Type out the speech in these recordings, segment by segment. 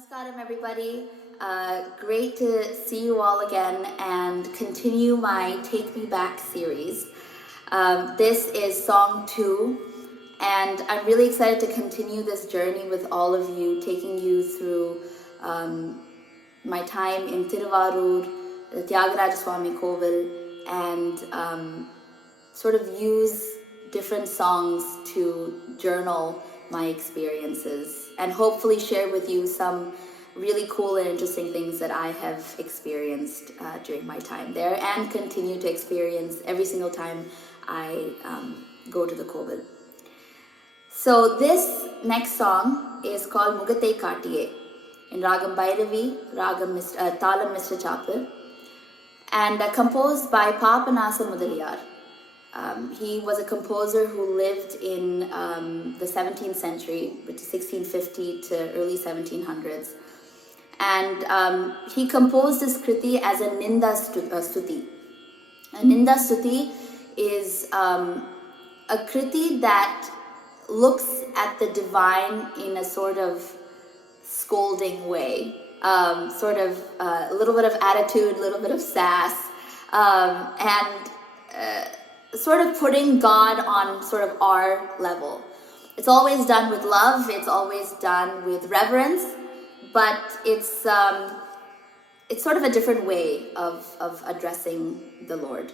Namaskaram, everybody. Great to see you all again and continue my Take Me Back series. This is song 2, and I'm really excited to continue this journey with all of you, taking you through my time in Tiruvarur, the Tyagaraja Swami Kovil, and sort of use different songs to journal my experiences and hopefully share with you some really cool and interesting things that I have experienced during my time there and continue to experience every single time I go to the Kovil. So this next song is called Mugathai Kaattiye in Ragam Bhairavi, Talam Mr. Chapel, and composed by Papanasa Mudaliyar. He was a composer who lived in the 17th century, which is 1650 to early 1700s. And he composed this kriti as a Ninda Stuti. A Ninda Stuti is a kriti that looks at the divine in a sort of scolding way, sort of a little bit of attitude, a little bit of sass, and sort of putting God on sort of our level. It's always done with love, it's always done with reverence, but it's sort of a different way of addressing the Lord.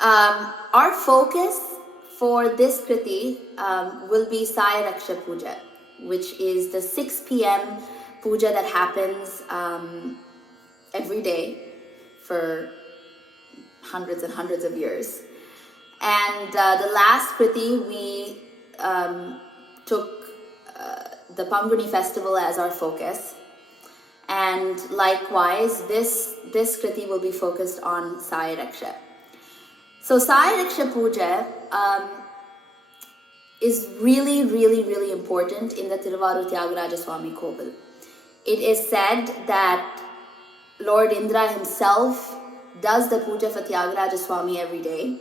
Our focus for this kriti will be Sayeekala Puja, which is the 6 p.m. puja that happens every day for hundreds and hundreds of years. And the last kriti, we took the Panguni festival as our focus. And likewise, this kriti will be focused on Sayeekala. So Sayeekala Puja is really, really, really important in the Tiruvarur Tyagaraja Swami Kovil. It is said that Lord Indra himself does the puja for Tyagaraja Swami every day.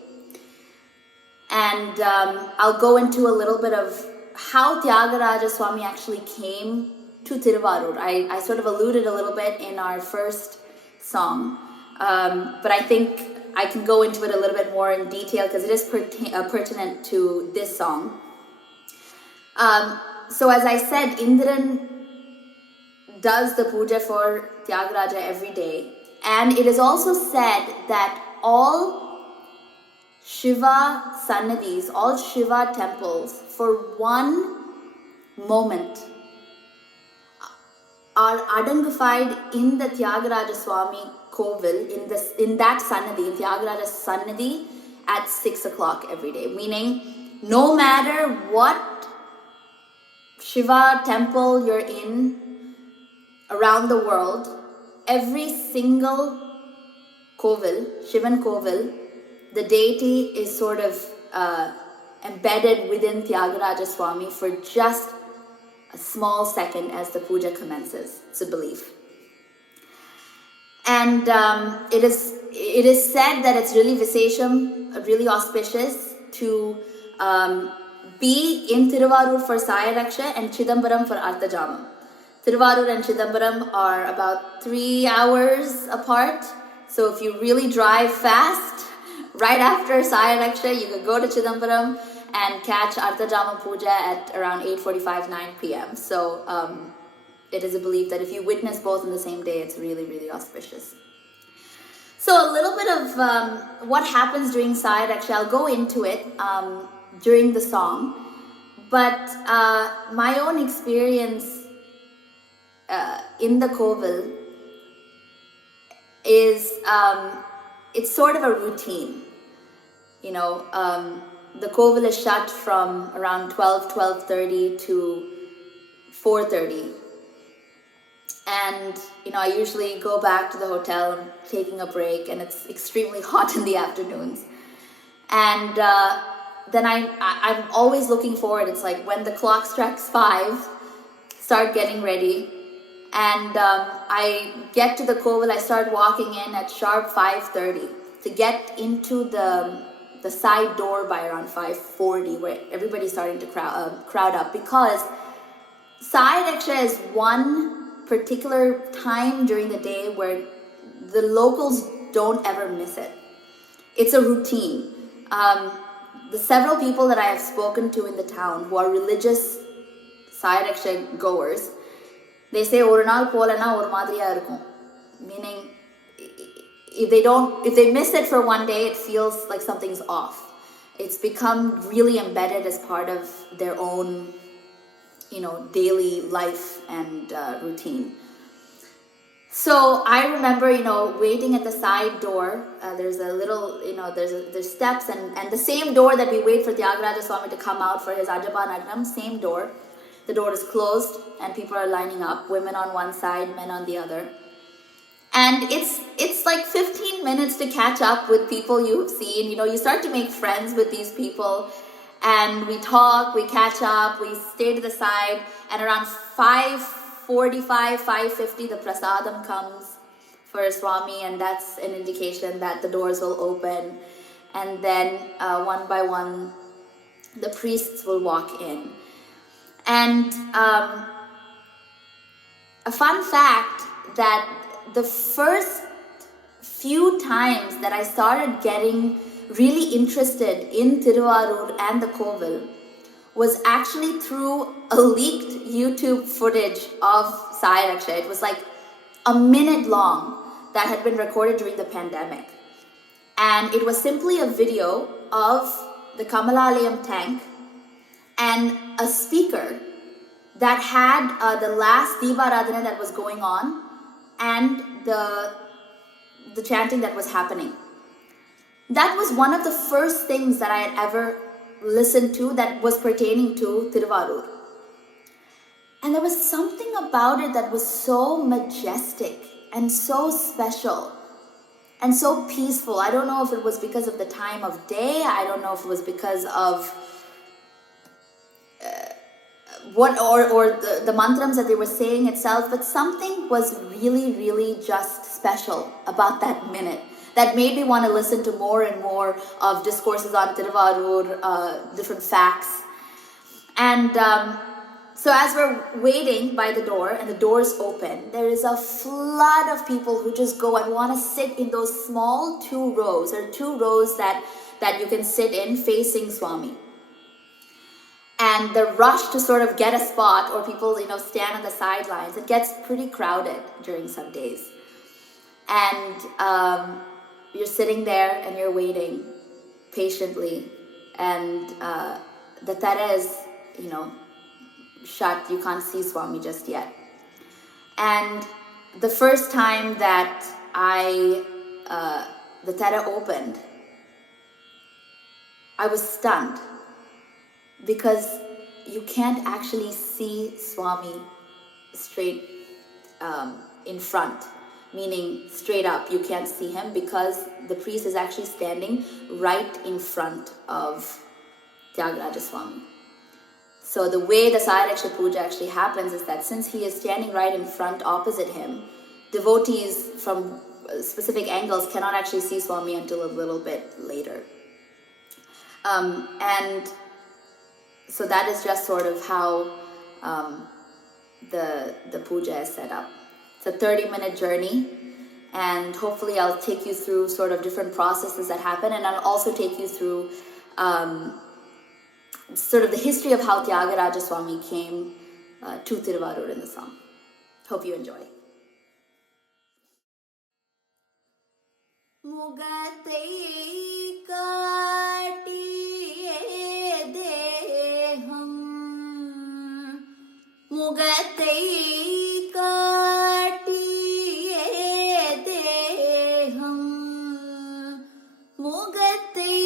And I'll go into a little bit of how Tyagaraja Swami actually came to Tiruvarur. I sort of alluded a little bit in our first song, but I think I can go into it a little bit more in detail because it is pertinent to this song. So as I said, Indran does the puja for Tyagaraja every day. And it is also said that all Shiva Sannadhis, all Shiva temples, for one moment are adangified in the Tyagaraja Swami Kovil, in that Sannadhi, in Tyagaraja Sannadhi at 6 o'clock every day. Meaning, no matter what Shiva temple you're in around the world, every single Kovil, Shivan Kovil, the deity is sort of embedded within Tyagaraja Swami for just a small second as the puja commences. It's a belief. And it is said that it's really Visesham, really auspicious to be in Tiruvarur for Sayeekala and Chidambaram for Arthajamam. Tiruvarur and Chidambaram are about 3 hours apart. So if you really drive fast, right after Sayeekala, you could go to Chidambaram and catch Arthajama Puja at around 8:45, 9 p.m. So it is a belief that if you witness both in the same day, it's really, really auspicious. So a little bit of what happens during Sayeekala, I'll go into it during the song. But my own experience in the Kovil is it's sort of a routine. You know, the Kovil is shut from around 12:30 to 4:30. And, you know, I usually go back to the hotel and taking a break, and it's extremely hot in the afternoons. And then I'm always looking forward. It's like when the clock strikes 5, start getting ready. And I get to the Kovil, I start walking in at sharp 5:30 to get into the side door by around 5:40, where everybody's starting to crowd up, because Sayeekala is one particular time during the day where the locals don't ever miss it. It's a routine. The several people that I have spoken to in the town who are religious Sayeekala goers, they say ஒரு நாள் போலனா ஒரு மாதிரியா இருக்கும். Meaning, if they miss it for one day, it feels like something's off. It's become really embedded as part of their own, daily life and routine. So I remember, waiting at the side door. There's a little, there's steps and the same door that we wait for Tyagaraja Swami to come out for his Ajaba Naganam, same door. The door is closed and people are lining up, women on one side, men on the other. And it's like 15 minutes to catch up with people you've seen. You start to make friends with these people and we talk, we catch up, we stay to the side, and around 5:45, 5:50 the prasadam comes for Swami, and that's an indication that the doors will open, and then one by one the priests will walk in. And a fun fact, that the first few times that I started getting really interested in Thiruvarur and the Kovil was actually through a leaked YouTube footage of Sayeekala. It was like a minute long that had been recorded during the pandemic. And it was simply a video of the Kamalalayam tank and a speaker that had the last Deeparadhana that was going on and the chanting that was happening. That was one of the first things that I had ever listened to that was pertaining to Thiruvarur. And there was something about it that was so majestic and so special and so peaceful. I don't know if it was because of the time of day. I don't know if it was because of the mantrams that they were saying itself, but something was really, really just special about that minute that made me want to listen to more and more of discourses on Thiruvarur, different facts. And so as we're waiting by the door and the doors open, there is a flood of people who just go and want to sit in those small 2 rows. There are 2 rows that you can sit in facing Swami. And the rush to sort of get a spot, or people, stand on the sidelines, it gets pretty crowded during some days. And you're sitting there and you're waiting patiently, and the tara is, shut. You can't see Swami just yet. And the first time that the tara opened, I was stunned, because you can't actually see Swami straight in front, meaning straight up. You can't see him because the priest is actually standing right in front of Tyagaraja Swami. So the way the Sayeekala Puja actually happens is that since he is standing right in front opposite him, devotees from specific angles cannot actually see Swami until a little bit later. And so that is just sort of how the puja is set up. It's a 30-minute journey, and hopefully I'll take you through sort of different processes that happen, and I'll also take you through sort of the history of how Tyagaraja Swami came to Thiruvarur in the song. Hope you enjoy. Mugathai Kaattiye deham, Mugathai Kaattiye deham, Mugathai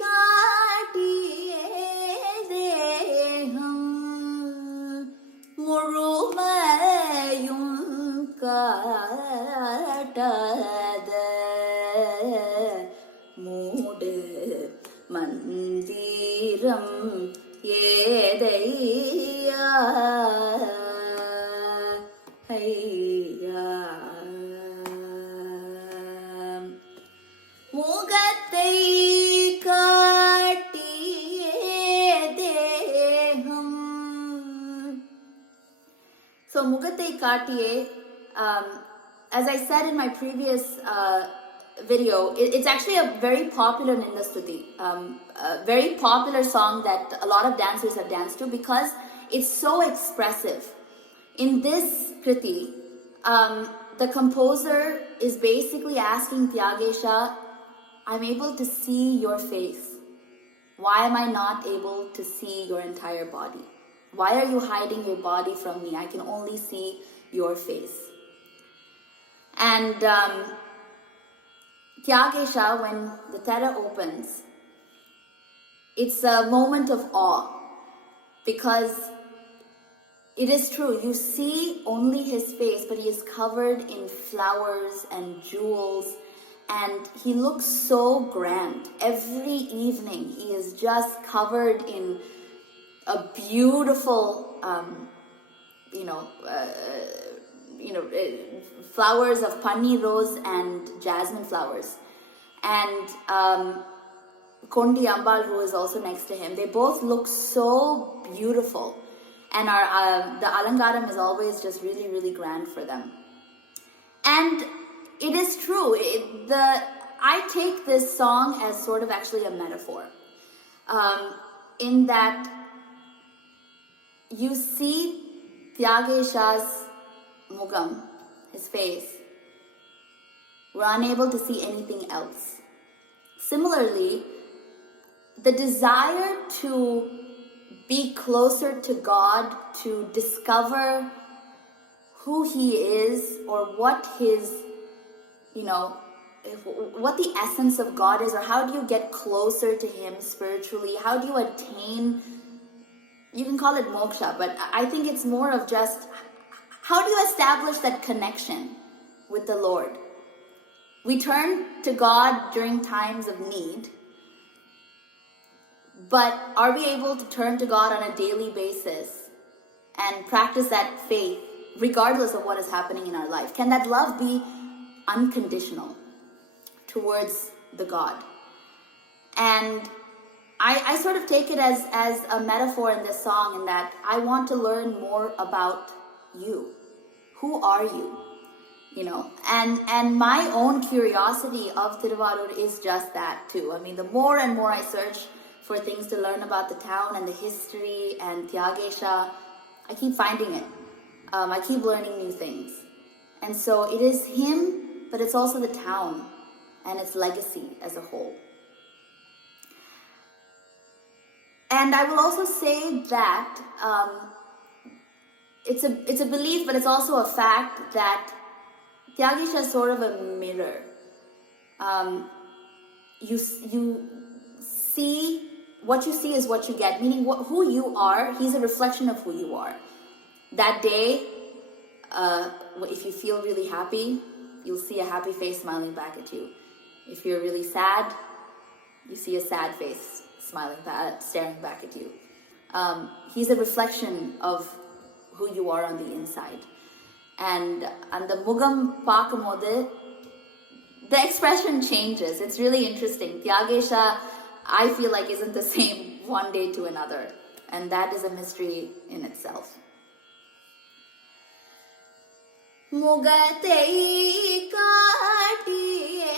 Kaattiye deham, Murumayum Kaattada Moode Mandiram Yedaiya Hayya Mugathai Kaattiye deham, So Mugathai Kaattiye, as I said in my previous video, it's actually a very popular Nindastuti, a very popular song that a lot of dancers have danced to because it's so expressive. In this kriti, the composer is basically asking Tyagesha, I'm able to see your face. Why am I not able to see your entire body? Why are you hiding your body from me? I can only see your face. And Tyagesha, when the Tara opens, it's a moment of awe because it is true, you see only his face, but he is covered in flowers and jewels, and he looks so grand. Every evening, he is just covered in a beautiful, flowers of pani rose and jasmine flowers. And Kondi Ambal, who is also next to him, they both look so beautiful. And the alangaram is always just really, really grand for them. And it is true. I take this song as sort of actually a metaphor. In that you see Tyagesha's mugam, his face. We're unable to see anything else. Similarly, the desire to be closer to God, to discover who He is or what His, what the essence of God is, or how do you get closer to Him spiritually? How do you attain, you can call it moksha, but I think it's more of just, how do you establish that connection with the Lord? We turn to God during times of need, but are we able to turn to God on a daily basis and practice that faith regardless of what is happening in our life? Can that love be unconditional towards the God? And I sort of take it as a metaphor in this song, in that I want to learn more about you. Who are you? And my own curiosity of Thiruvarur is just that too. I mean, the more and more I search for things to learn about the town and the history and Tyagesha, I keep finding it. I keep learning new things. And so it is him, but it's also the town and its legacy as a whole. And I will also say that it's a belief, but it's also a fact that Tyagesha is sort of a mirror. You see, what you see is what you get, meaning who you are, he's a reflection of who you are. That day, if you feel really happy, you'll see a happy face smiling back at you. If you're really sad, you see a sad face staring back at you. He's a reflection of who you are on the inside. And the mugam paakumbodhu, the expression changes. It's really interesting. Tyagesha, I feel like, isn't the same one day to another. And that is a mystery in itself. Mugathai Kaattiye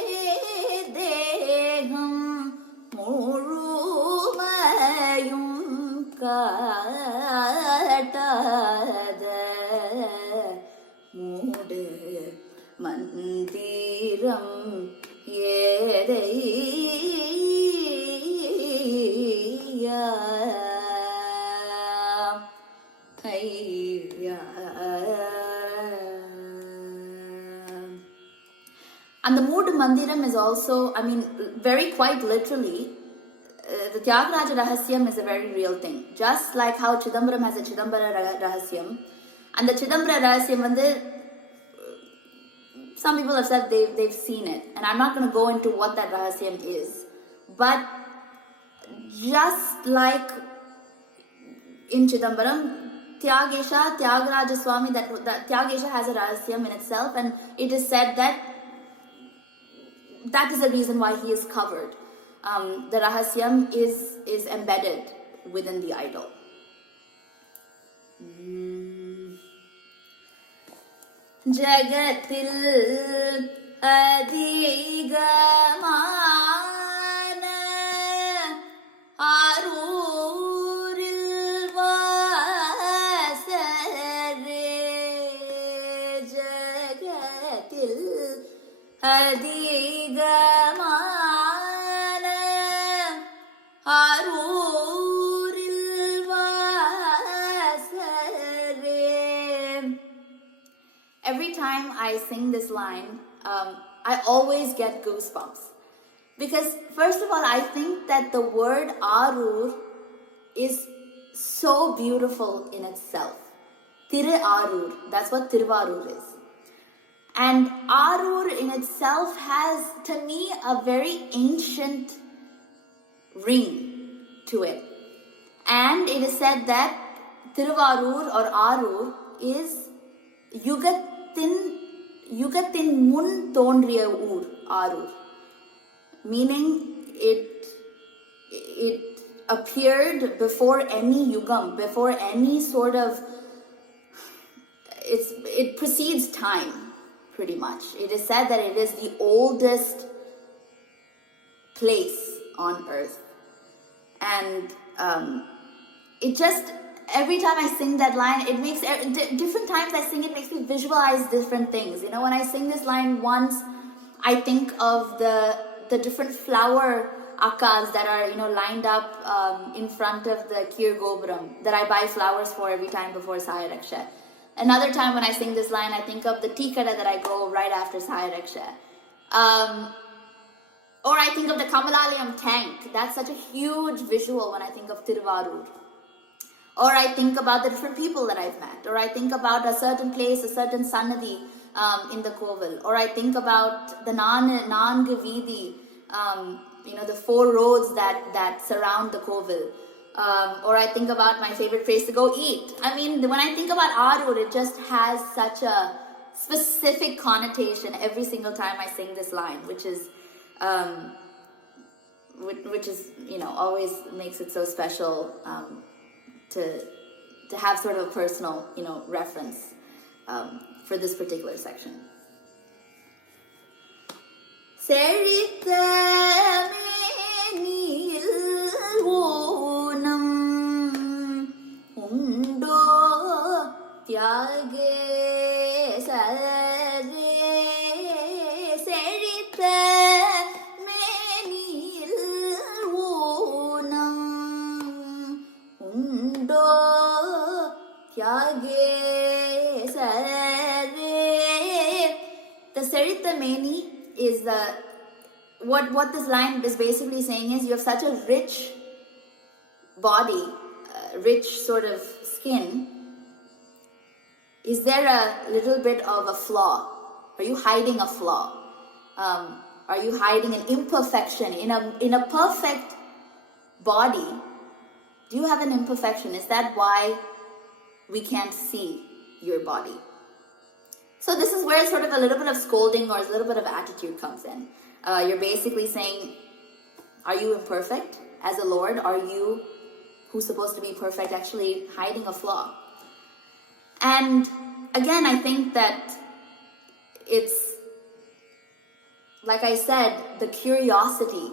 deham murumayum kaattada mude mandiram yedaiya thaiya. And the mood mandiram is also, very quite literally, the Tyagaraja Rahasyam is a very real thing. Just like how Chidambaram has a Chidambara Rahasyam. And the Chidambara Rahasyam, some people have said they've seen it. And I'm not going to go into what that Rahasyam is. But just like in Chidambaram, Tyagaraja Swami, that Tyagesha has a Rahasyam in itself. And it is said that is the reason why he is covered. The Rahasyam is embedded within the idol. ജഗത്തിൽ അധികமான ആരൂരിൽ വാസരേ ജഗത്തിൽ അധികமான ആരൂരിൽ വാസരേ. Every time I sing this line, I always get goosebumps. Because first of all, I think that the word Arur is so beautiful in itself. Thiru Arur, that's what Thiruvarur is. And Arur in itself has, to me, a very ancient ring to it. And it is said that Thiruvarur or Arur is Yugatin mun thondriya oor, Arur. Meaning it appeared before any yugam, before any sort of, it precedes time, pretty much. It is said that it is the oldest place on earth. And it just, every time I sing that line, it makes, different times I sing it makes me visualize different things. You know, when I sing this line once, I think of the different flower akas that are, you know, lined up in front of the Kir Gopuram that I buy flowers for every time before Sayeekala. Another time when I sing this line, I think of the tikada that I go right after Sayeekala. Or I think of the Kamalayam tank. That's such a huge visual when I think of Thiruvarur. Or I think about the different people that I've met. Or I think about a certain place, a certain Sannadhi in the Koval. Or I think about the Nangu Veedi, you know, the 4 roads that surround the Koval. Or I think about my favorite place to go eat. I mean, when I think about Arur, it just has such a specific connotation every single time I sing this line, which is, you know, always makes it so special to have sort of a personal, you know, reference for this particular section. Serithameniil oonam undo tyageshare serithameniil oonam undo tyageshare. The Serithameni is what this line is basically saying is you have such a rich body, rich sort of skin. Is there a little bit of a flaw? Are you hiding a flaw? Are you hiding an imperfection in a perfect body? Do you have an imperfection? Is that why we can't see your body? So this is where sort of a little bit of scolding or a little bit of attitude comes in. You're basically saying, are you imperfect as a Lord? Are you, who's supposed to be perfect, actually hiding a flaw? And again, I think that it's, like I said, the curiosity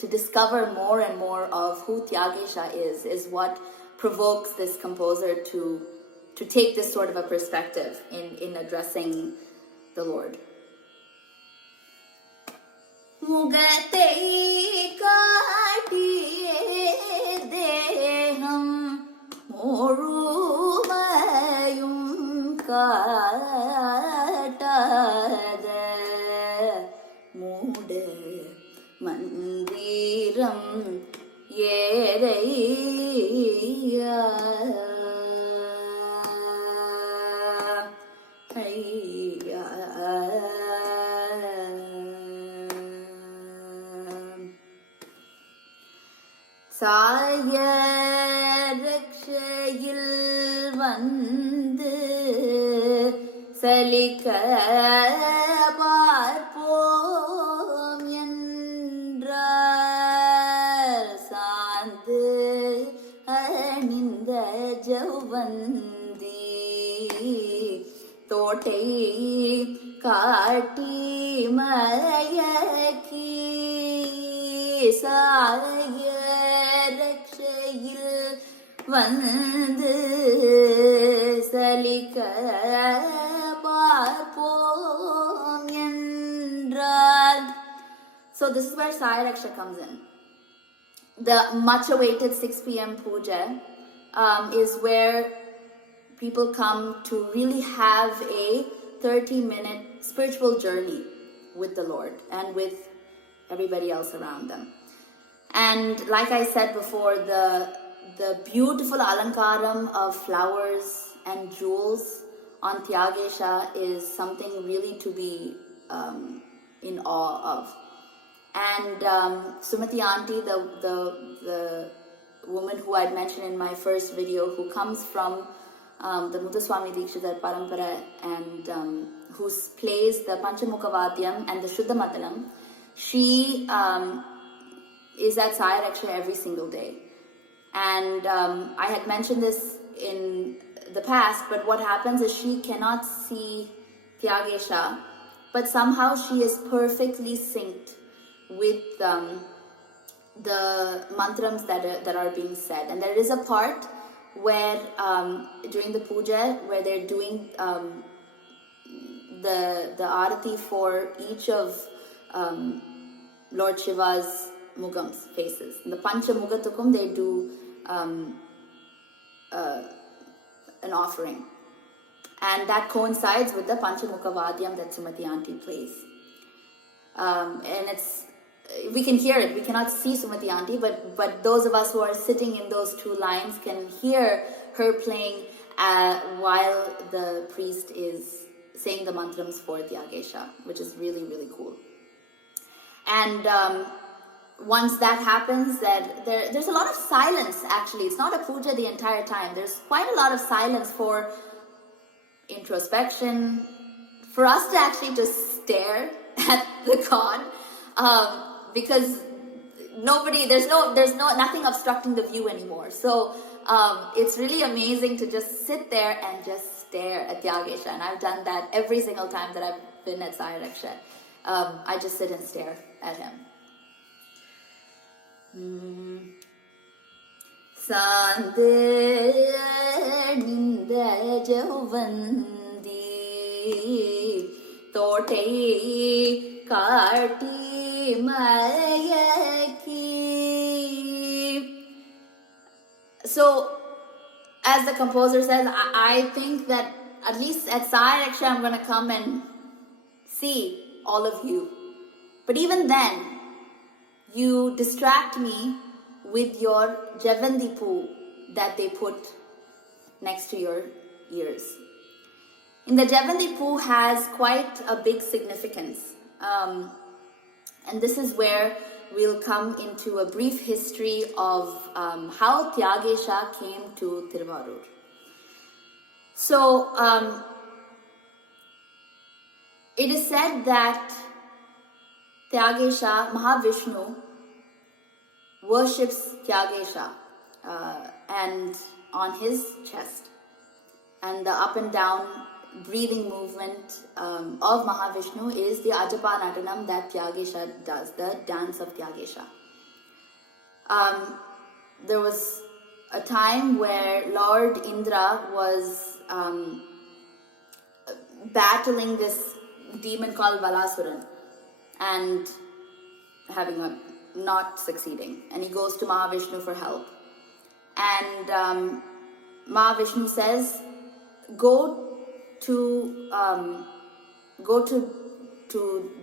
to discover more and more of who Tyagesha is what provokes this composer to take this sort of a perspective in addressing the Lord. Mugathai Kaattiye deham morumayum kaatade mude mandiram yeraiya சாயரக்ஷையில் வந்து சலிக்க பார்ப்போம் என்றார் சாந்து அணிந்த ஜௌவந்தி தோட்டை காட்டி மயக்கி சாய ரக்ஷையில் வந்து சலிக்க பார்ப்போம் என்றால். So this is where Sai Raksha comes in. The much awaited 6 p.m. puja is where people come to really have a 30-minute spiritual journey with the Lord and with everybody else around them. And like I said before, the beautiful alankaram of flowers and jewels on Tyagesha is something really to be in awe of. And Sumati auntie, the woman who I'd mentioned in my first video, who comes from the Muthuswami Dikshidhar Parampara and who plays the Panchamukhavadyam and the Shuddha Matalam, she is at Sai Raksha every single day. And I had mentioned this in the past, but what happens is she cannot see Tyagesha, but somehow she is perfectly synced with the mantrams that are being said. And there is a part where during the puja where they're doing the arati for each of Lord Shiva's mugams, faces. In the Pancha Mugatukum they do an offering, and that coincides with the Panchamukhavadyam that Sumati auntie plays. And we can hear it. We cannot see Sumati auntie, but those of us who are sitting in those two lines can hear her playing while the priest is saying the mantrams for Tyagesha, which is really, really cool. And once that happens, there's a lot of silence. Actually, it's not a puja the entire time. There's quite a lot of silence for introspection, for us to actually just stare at the god, because there's nothing obstructing the view anymore. So it's really amazing to just sit there and just stare at Tyagesha, and I've done that every single time that I've been at Sai Raksha. I just sit and stare at him. Sande ninda javandi totai kaati mayaki. So, as the composer says, I think that at least at Sai Raksha I'm going to come and see all of you. But even then, you distract me with your Javandi poo that they put next to your ears. And the Javandi poo has quite a big significance. And this is where we'll come into a brief history of how Tyagesha came to Tiruvarur. So, it is said that Tyagesha, Mahavishnu, worships Tyagesha and on his chest. And the up and down breathing movement of Mahavishnu is the Ajapa Natanam that Tyagesha does, the dance of Tyagesha. There was a time where Lord Indra was battling this demon called Balasuran and not succeeding. And he goes to Mahavishnu for help. And Mahavishnu says, go to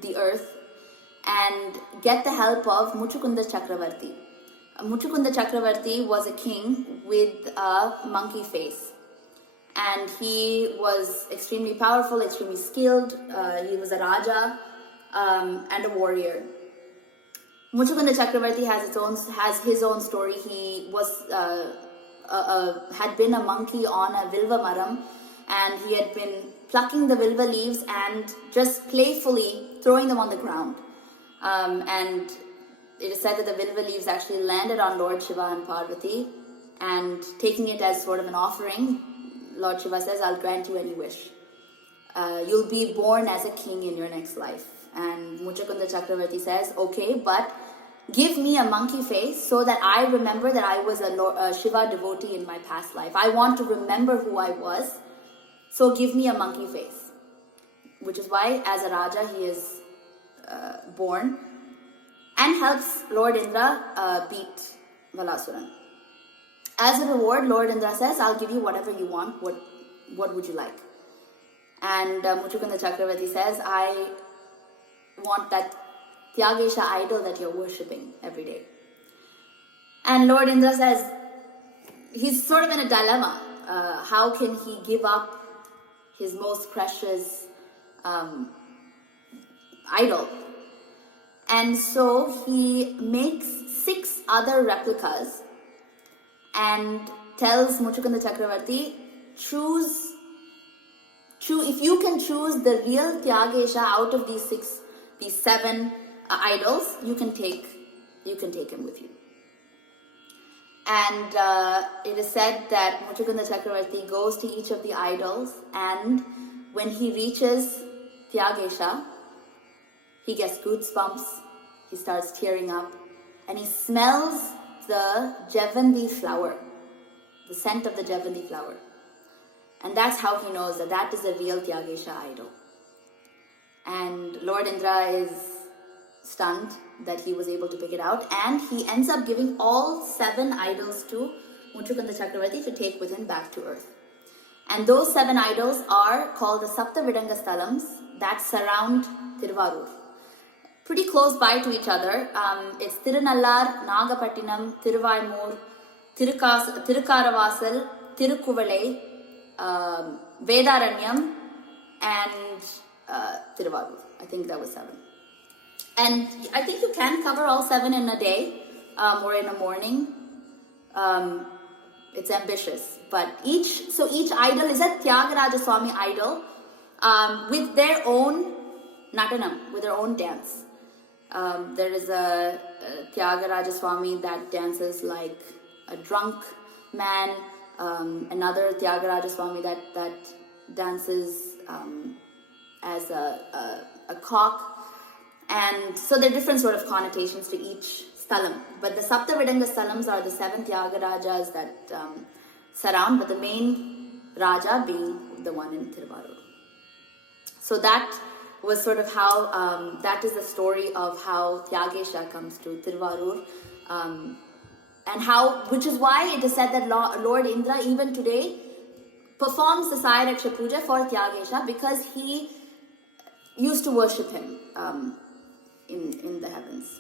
the earth and get the help of Muchukunda Chakravarti. Muchukunda Chakravarti was a king with a monkey face. And he was extremely powerful, extremely skilled. He was a Raja and a warrior. Muchukunda Chakravarti has his own story. He was had been a monkey on a Vilva Maram, and he had been plucking the Vilva leaves and just playfully throwing them on the ground. And it is said that the Vilva leaves actually landed on Lord Shiva and Parvati, and taking it as sort of an offering, Lord Shiva says, I'll grant you any wish. you'll be born as a king in your next life. And Muchakunda Chakravarti says, okay, but give me a monkey face so that I remember that I was a Shiva devotee in my past life. I want to remember who I was, so give me a monkey face. Which is why, as a Raja, he is born and helps Lord Indra beat Valasuran. As a reward, Lord Indra says, I'll give you whatever you want. What would you like? And Muchukunda Chakravarti says, I want that Tyagesha idol that you're worshipping every day. And Lord Indra says, he's sort of in a dilemma. How can he give up his most precious idol? And so he makes 6 other replicas and tells Muchukunda Chakravarti, if you can choose the real Tyagesha out of these 7 idols, you can take him with you. And it is said that Muchukunda Chakravarti goes to each of the idols, and when he reaches Tyagesha, he gets goosebumps, he starts tearing up, and he smells the Javandi flower, the scent of the Javandi flower. And that's how he knows that is a real Tyagesha idol. And Lord Indra is stunned that he was able to pick it out, and he ends up giving all 7 idols to Muchukunda Chakravarti to take with him back to earth. And those 7 idols are called the Sapta Vidanga Sthalams that surround Tiruvarur. Pretty close by to each other. It's Tirunallar, Nagapattinam, Tiruvaimur, Tirukaravasal, Tirukuvalai, Vedaranyam, and Tiruvarur. I think that was 7. And I think you can cover all 7 in a day or in a morning. It's ambitious. But each idol is a Tyagaraja Swami idol with their own natanam, with their own dance. There is a Tyagaraja Swami that dances like a drunk man, another Tyagaraja Swami that dances as a cock. And so there are different sort of connotations to each sthalam. But the Sapta Vidanga sthalams are the 7 Tyagarajas that surround, but the main Raja being the one in Tiruvarur. So that was sort of how, that is the story of how Tyagesha comes to Tiruvarur. And which is why it is said that Lord Indra even today performs the Sayeekala Puja for Tyagesha, because he used to worship him in the heavens.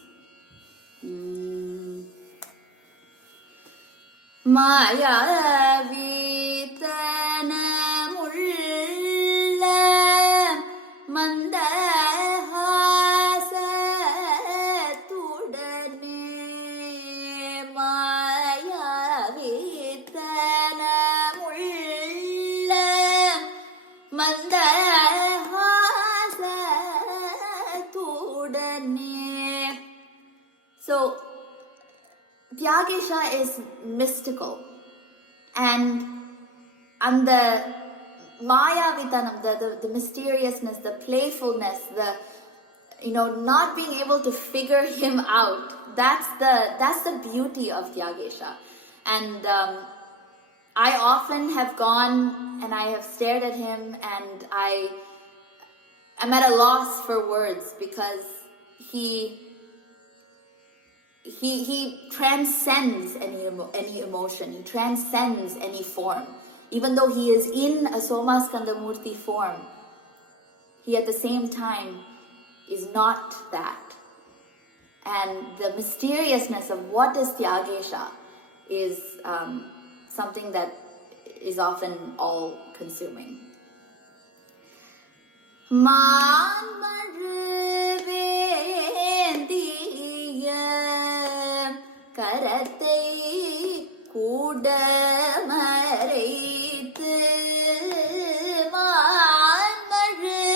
Maya vitana mulla mandahasa tudane. Maya vitana mulla mandahasa tudane. So Tyagesha is mystical, and the Maya Vitanam, the mysteriousness, the playfulness, the not being able to figure him out. That's the beauty of Tyagesha. And I often have gone and I have stared at him, and I'm at a loss for words, because he transcends any emotion. He transcends any form. Even though he is in a Somaskandamurti form, he at the same time is not that. And the mysteriousness of what is Tyagesha is something that is often all-consuming. கரத்தை கூட மறைத்து மான்மழு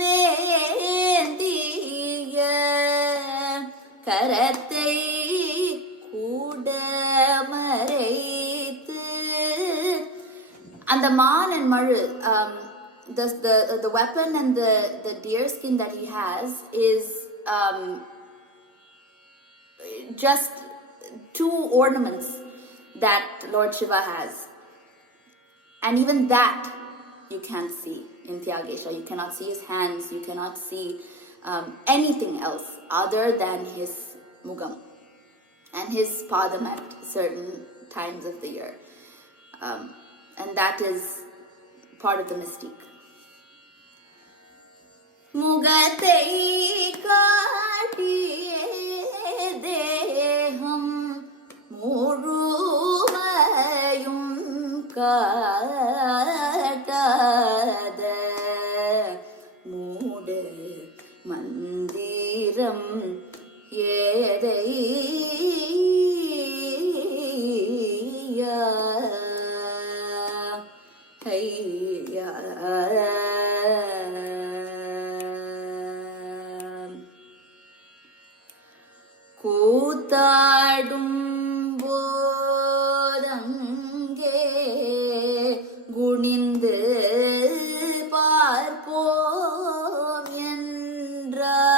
வேண்டிய கரத்தை கூட மறைத்து. அந்த மான் and மழு, the weapon and the deer skin that he has is just two ornaments that Lord Shiva has. And even that you can't see in Tyagesha. You cannot see his hands, you cannot see anything else other than his mugam and his padam at certain times of the year. And that is part of the mystique. Mugathai Kaattiye deham muruvayum kaatade moode mandiram yedaiya hayya கூத்தாடும் போதங்கே குனிந்து பார்ப்போம் என்றால்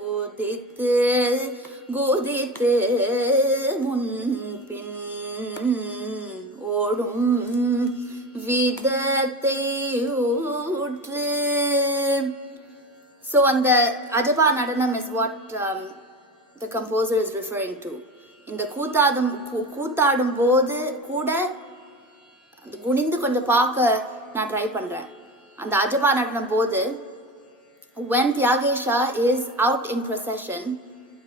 குதித்து குதித்து முன்பின் ஓடும் விதத்தை ஊற்று. So on the Ajapa Nadanam is what the composer is referring to. In the கூத்தாடும் போது கூட குனிந்து கொஞ்சம் பார்க்க நான் ட்ரை பண்றேன். அந்த அஜபா நடனம் போது when Tyagesha is out in procession,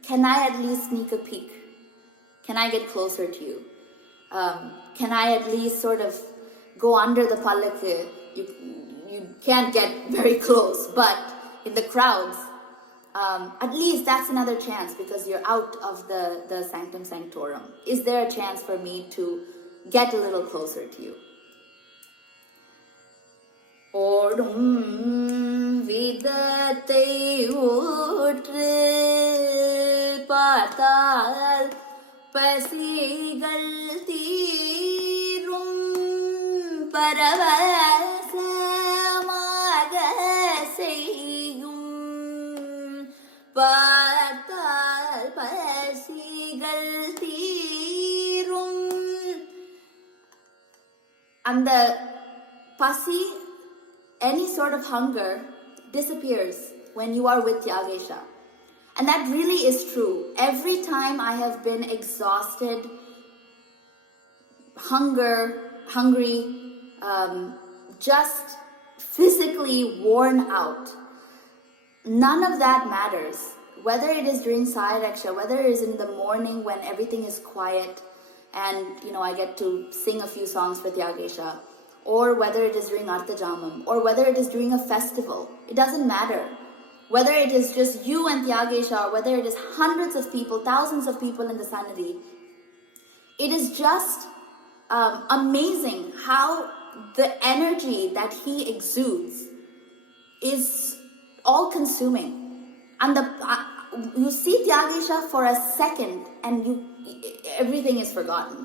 can I at least sneak a peek? Can I get closer to you? Can I at least sort of go under the pallakku? You can't get very close, but in the crowds, at least that's another chance because you're out of the sanctum sanctorum. Is there a chance for me to get a little closer to you? ஓடும் விதத்தை ஊற்று பார்த்தால் பசிகள் தீரும் பரவசமாக செய்யும் பார்த்தால் பசிகள் தீரும். அந்த பசி, any sort of hunger disappears when you are with Tyagesha. And that really is true. Every time I have been exhausted, hungry, just physically worn out, none of that matters. Whether it is during Sayeekala, whether it is in the morning when everything is quiet and I get to sing a few songs for Tyagesha, or whether it is during Arthajamam, or whether it is during a festival, it doesn't matter. Whether it is just you and Tyagesha, or whether it is hundreds of people, thousands of people in the Sannidhi, it is just amazing how the energy that he exudes is all-consuming. And you see Tyagesha for a second and everything is forgotten.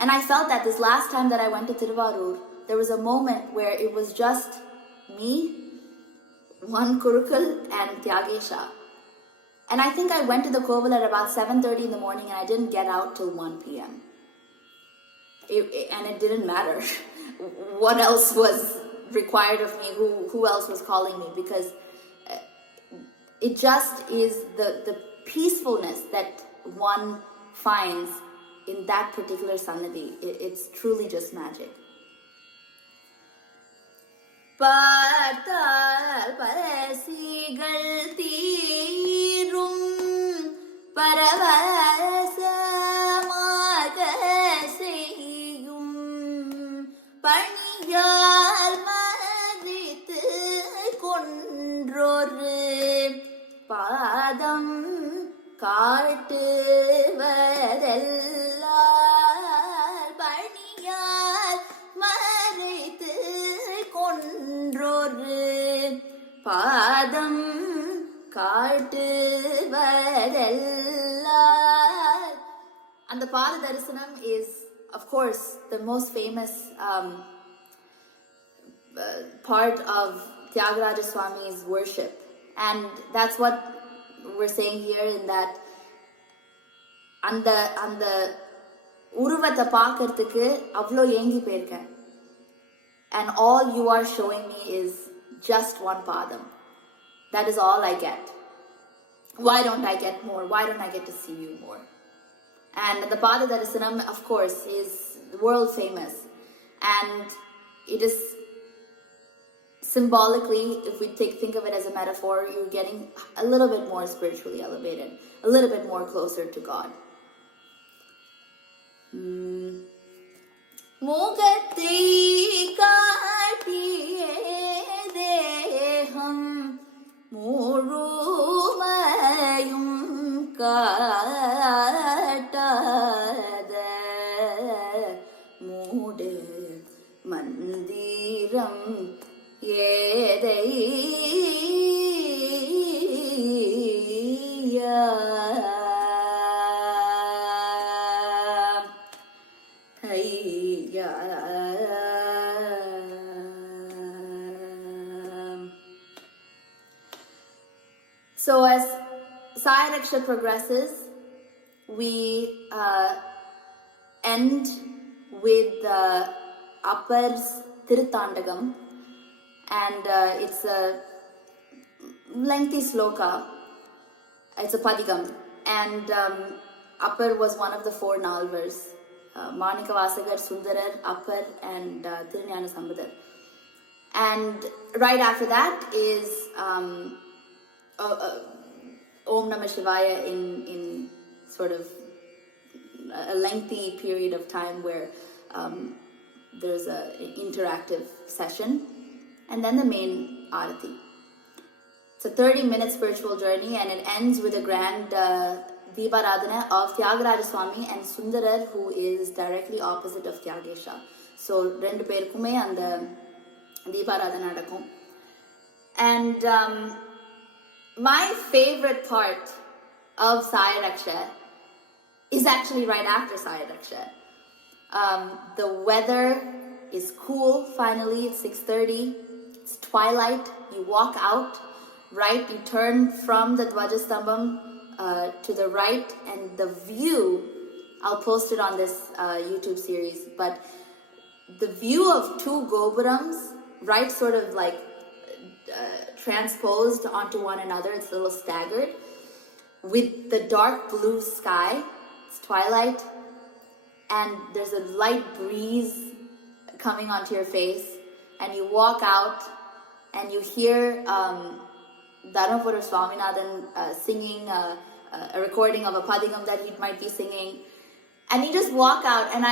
And I felt that this last time that I went to Thiruvarur, there was a moment where it was just me, one Kurukal and Tyagesha. And I think I went to the Koval at about 7:30 in the morning and I didn't get out till 1 p.m. And it didn't matter what else was required of me, who else was calling me, because it just is the peacefulness that one finds in that particular Sannidhi. It's truly just magic. பார்த்தால் பசிகள் தீரும் பரவசமாக செய்யும் பணியால் மதித்து கொன்றொரு பாதம் காட்டுவதெல்லாம் பணியால் மறைத்து கொன்றொரு பாதம் காட்டுவதெல்லாம். And the Pada Darsanam is, of course, the most famous part of Tyagaraja Swami's worship. And that's what we're saying here, in that அந்த உருவத்தை பார்க்கறதுக்கு அவ்வளோ ஏங்கி போயிருக்கேன். And all you are showing me is just one padam. That is all I get. Why don't I get more? Why don't I get to see you more? And the Pada Darisanam, of course, is world famous. And it is symbolically, if we think of it as a metaphor, you're getting a little bit more spiritually elevated, a little bit more closer to God. Mugathai Kaattiye deham முழுமையும் காட்டாத மூடு மந்திரம் ஏதையா ஐயா. So as Sayeekala progresses, we end with Appar's Tiruthandagam, and it's a lengthy sloka. It's a padigam, and Appar was one of the four Nalvars: Manikavasagar, Sundarar, Appar, and Thiruñana Sambadar. And right after that is Om Namah Shivaya in sort of a lengthy period of time where there's an interactive session, and then the main arati. It's a 30-minute spiritual journey, and it ends with a grand Deeparadhana of Tyagaraja Swami and Sundarar, who is directly opposite of Tyagesha. So rendu perkume and Deeparadhana nadakum. And my favorite part of Sayeekala is actually right after Sayeekala. The weather is cool, finally. It's 6:30. It's twilight. You walk out, right? You turn from the Dvajastambham to the right, and the view, I'll post it on this YouTube series, but the view of two Gopurams, right, sort of like transposed onto one another, it's a little staggered, with the dark blue sky. It's twilight, and there's a light breeze coming onto your face, and you walk out, and you hear Dharmapura Swaminathan singing a recording of a padigam that he might be singing, and you just walk out, and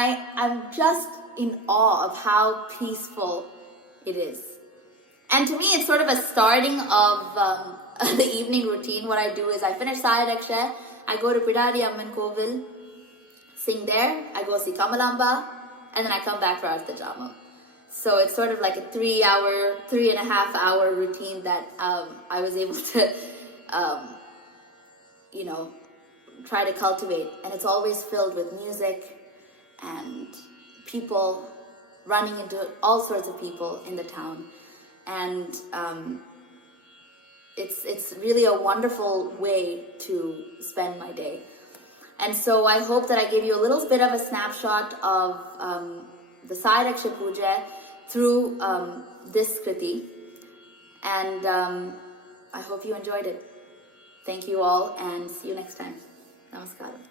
I'm just in awe of how peaceful it is. And to me, it's sort of a starting of the evening routine. What I do is I finish Sayeekala, I go to Pidari Amman Kovil, sing there, I go see Kamalamba, and then I come back for Artha Jama. So it's sort of like a 3.5 hour routine that I was able to, try to cultivate. And it's always filled with music and people, running into all sorts of people in the town. And it's really a wonderful way to spend my day. And so I hope that I gave you a little bit of a snapshot of the Sayeekala Puja through this Kriti. And I hope you enjoyed it. Thank you all, and see you next time. Namaskaram.